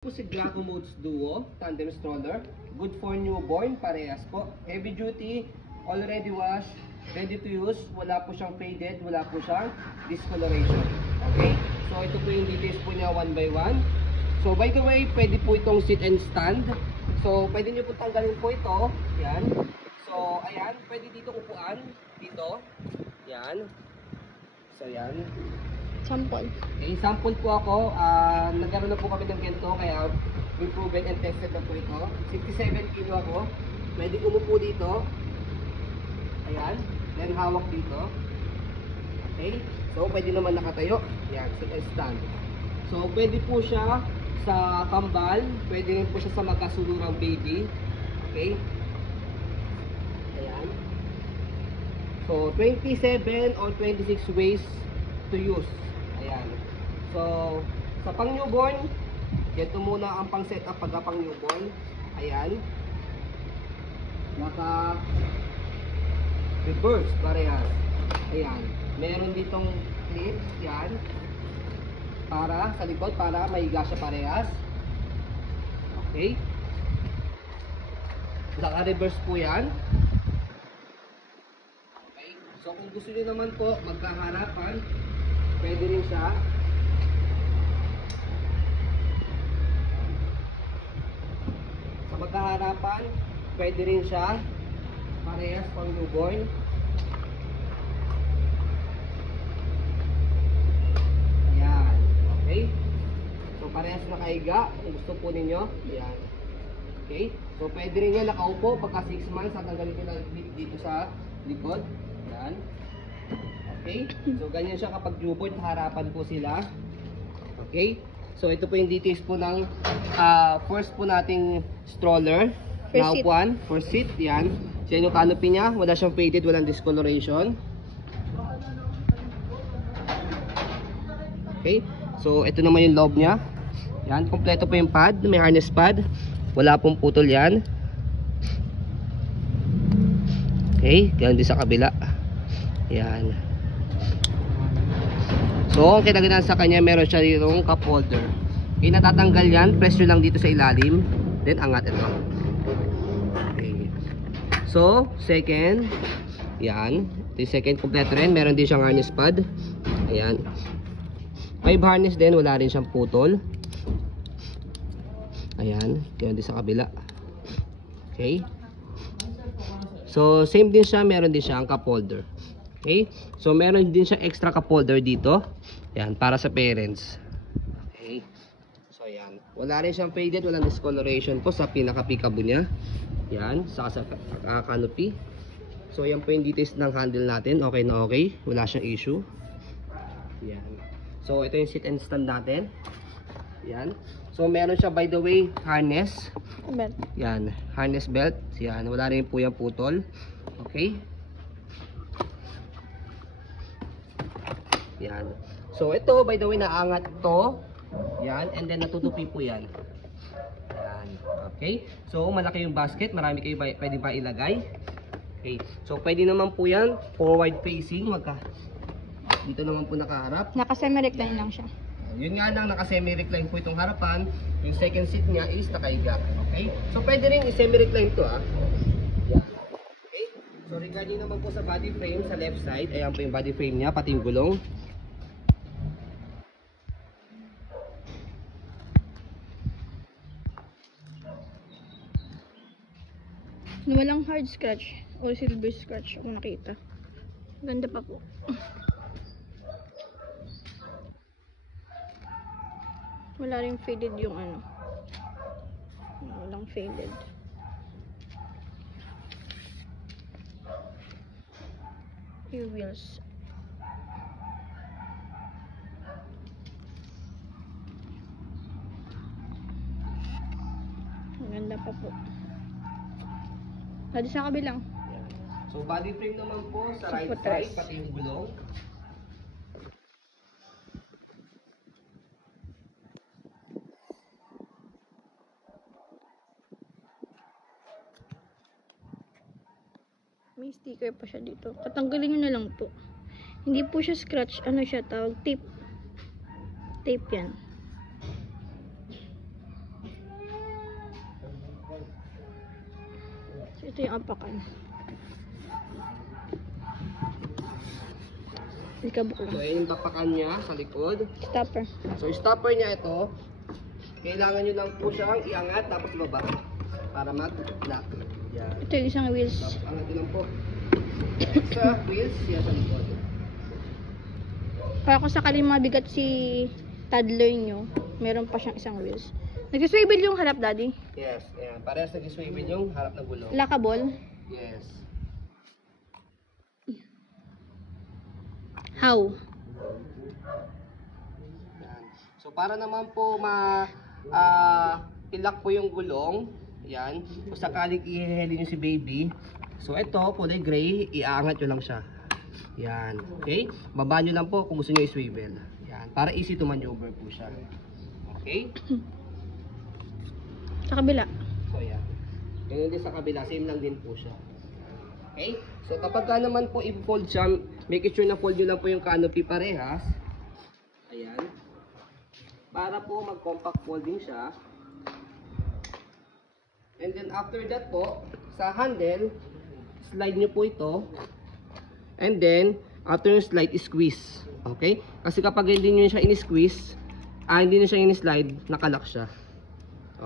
Po si Graco Modes Duo Tandem Stroller, good for newborn, parehas po. Heavy duty, already washed, ready to use, wala po siyang faded, wala po siyang discoloration. Okay? So ito po yung details po niya one by one. So by the way, pwede po itong sit and stand. So pwede nyo po tanggalin po ito. Yan. So ayan, pwede dito upuan. Dito. Yan. So yan. Sample. Okay, sample po ako. Nagkaroon na po kami ng ganito, kaya we proven and tested na po ito. 67 kilo ako. Pwede umupo dito. Ayan. Then hawak dito. Okay. So, pwede naman nakatayo. Yan. Sit and stand. So, pwede po siya sa kambal. Pwede rin po siya sa magkasulurang baby. Okay. Ayan. So, 27 or 26 ways to use. Ayan. So, sa pang newborn, ito muna ang pang setup pagka pang newborn. Ayan. Naka reverse parehas. Ayan. Meron ditong clips, yan. Para sa likod, para maiga siya parehas. Okay. Naka-reverse po yan. Okay. So, kung gusto niyo naman po magkaharapan, pwede rin siya. Sa magkaharapan, pwede rin siya. Parehas pang newborn. Ayan. Okay. So parehas nakaiga. Kung gusto po ninyo. Ayan. Okay. So pwede rin yan nakaupo pagka 6 months at tanggalin ko lang dito sa likod. Ayan. Okay? So, ganyan siya kapag newborn, harapan po sila. Okay? So, ito po yung details po ng first po nating stroller. Now one, for seat. Yan. So, yan yung canopy niya. Wala siyang faded, walang discoloration. Okay? So, ito naman yung loob niya. Yan. Kompleto po yung pad. May harness pad. Wala pong putol yan. Okay? Ganyan din sa kabila. Yan. So, ang kinagandaan sa kanya, meron siya ditong cup holder. Okay, natatanggal yan, press nyo lang dito sa ilalim, then angat ito. Okay. So, second, yan. Ito yung second, kompleto rin. Meron din siyang harness pad. Ayan. 5 harness din, wala rin siyang putol. Ayan, yan din sa kabila. Okay. So, same din siya, meron din siyang cup holder. Okay. So, meron din siya extra cup holder dito. Yan, para sa parents. Okay. So, yan. Wala rin siyang faded, walang discoloration po sa pinaka-pickable niya. Yan, saka sa canopy. So, yan po yung details ng handle natin. Okay na okay. Wala siyang issue. Yan. So, ito yung sit and stand natin. Yan. So, meron siya, by the way, harness. Belt. Yan, harness belt. Yan, wala rin po yung putol. Okay. Yan. So, ito, by the way, naangat to. Yan. And then, natutupi po yan. Yan. Okay. So, malaki yung basket. Marami kayo pwede pa ilagay. Okay. So, pwede naman po yan. Forward facing. Dito naman po nakaharap. Naka-semi-recline lang siya. Yun nga lang, naka-semi-recline po itong harapan. Yung second seat niya is nakaiga. Okay. So, pwede rin i-semi-recline to, ah. Yan. Okay. So, regarding naman po sa body frame, sa left side, ayan po yung body frame niya, pati yung gulong. Walang hard scratch o silver scratch ako nakita. Ganda pa po. Wala rin faded yung ano. Walang faded. Yung wheels. Ganda pa po. Lagi sa kabilang. So, body frame naman po sa right Patras. side, pati yung gulong. May sticker pa siya dito. Tatanggalin nyo na lang po. Hindi po siya scratch. Ano siya tawag? Tape. Tape yan. Ito yung apakan. Ikabuk So, lang. ayan yung tapakan niya sa likod. Stopper. So, yung stopper niya ito, kailangan nyo lang po siyang iangat tapos baba para mag-lock. Yan. Ito yung isang wheels. Tapos angat nyo lang po. Extra wheels siya sa likod. Para kung sakaling mabigat si toddler nyo, meron pa siyang isang wheels. Nag-swivel yung harap, daddy. Yes, ayan. Parehas nag-swivel yung harap ng gulong. Lockable. Yes. How? Yan. So, para naman po ilak po yung gulong, yan. Kung sakaling ihiheli nyo si baby, so ito, kulay gray, iaangat nyo lang siya. Yan. Okay? Baba nyo lang po kung gusto nyo i-swivel. Yan. Para easy to maneuver po siya. Okay? Sa kabila. So, yan. Ganyan din sa kabila, same lang din po siya. Okay? So, kapag ka naman po i-fold siya, make sure na fold nyo lang po yung canopy parehas. Ayan. Para po mag-compact folding siya. And then after that po, sa handle, slide nyo po ito. And then, after yung slide, squeeze. Okay? Kasi kapag hindi nyo siya in-squeeze, hindi nyo siya in-slide, nakalock siya.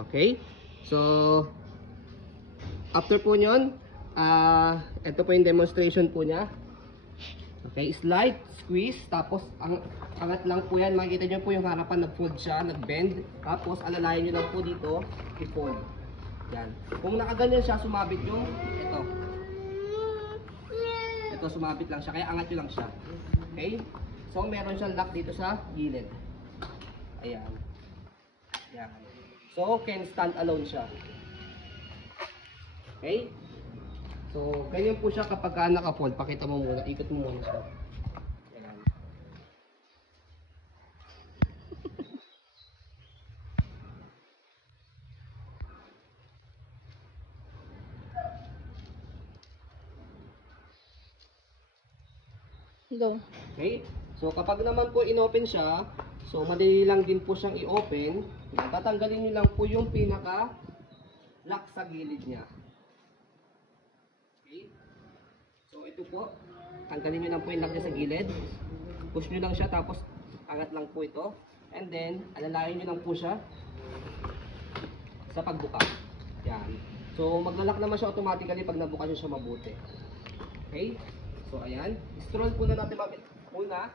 Okay? So, after po nyon, ito po yung demonstration po niya. Okay, slide, squeeze, tapos angat lang po yan. Makikita nyo po yung harapan, nag-fold siya, nag-bend. Tapos alalayan nyo lang po dito, i-fold. Yan. Kung nakaganyan siya, sumabit yung ito. Ito, sumabit lang siya, kaya angat nyo lang siya. Okay? So, meron siyang lock dito sa gilid. Ayan. Yan. So, can stand alone siya. Okay? So, ganyan po siya kapag naka-fold. Pakita mo muna, ikot mo muna siya. Ayan. Go. Okay? So, kapag naman po in-open siya, so, madali lang din po siyang i-open. Tatanggalin nyo lang po yung pinaka-lock sa gilid niya. Okay? So, ito po. Tanggalin nyo lang po yung lock niya sa gilid. Push nyo lang siya, tapos angat lang po ito. And then, alalayan nyo lang po siya sa pagbuka. Yan. So, maglalak naman siya automatically pag nabuka nyo siya mabuti. Okay? So, ayan. Stroll po na natin muna.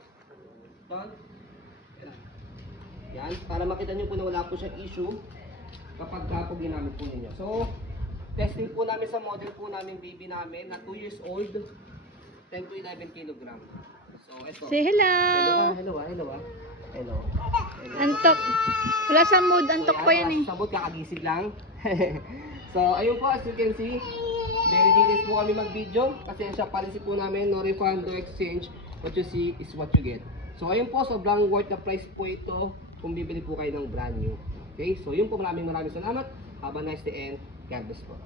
Doon. Yan. Para makita nyo po na wala po siyang issue kapag po ginamit po ninyo. So, testing po namin sa model po namin baby namin na 2 years old, 10 to 11 kilogram. So, ito. Say hello. Hello. Antok. Wala sa mood. Antok So, pa yan eh. Sabot, kakagising lang. So, ayun po, as you can see, very details po kami mag-video. Kasi sa policy po namin, no refund, no exchange. What you see is what you get. So, ayun po, sobrang worth the price po ito kung bibili po kayo ng brand new. Okay? So, yun po, maraming salamat. Have a nice day and God bless po.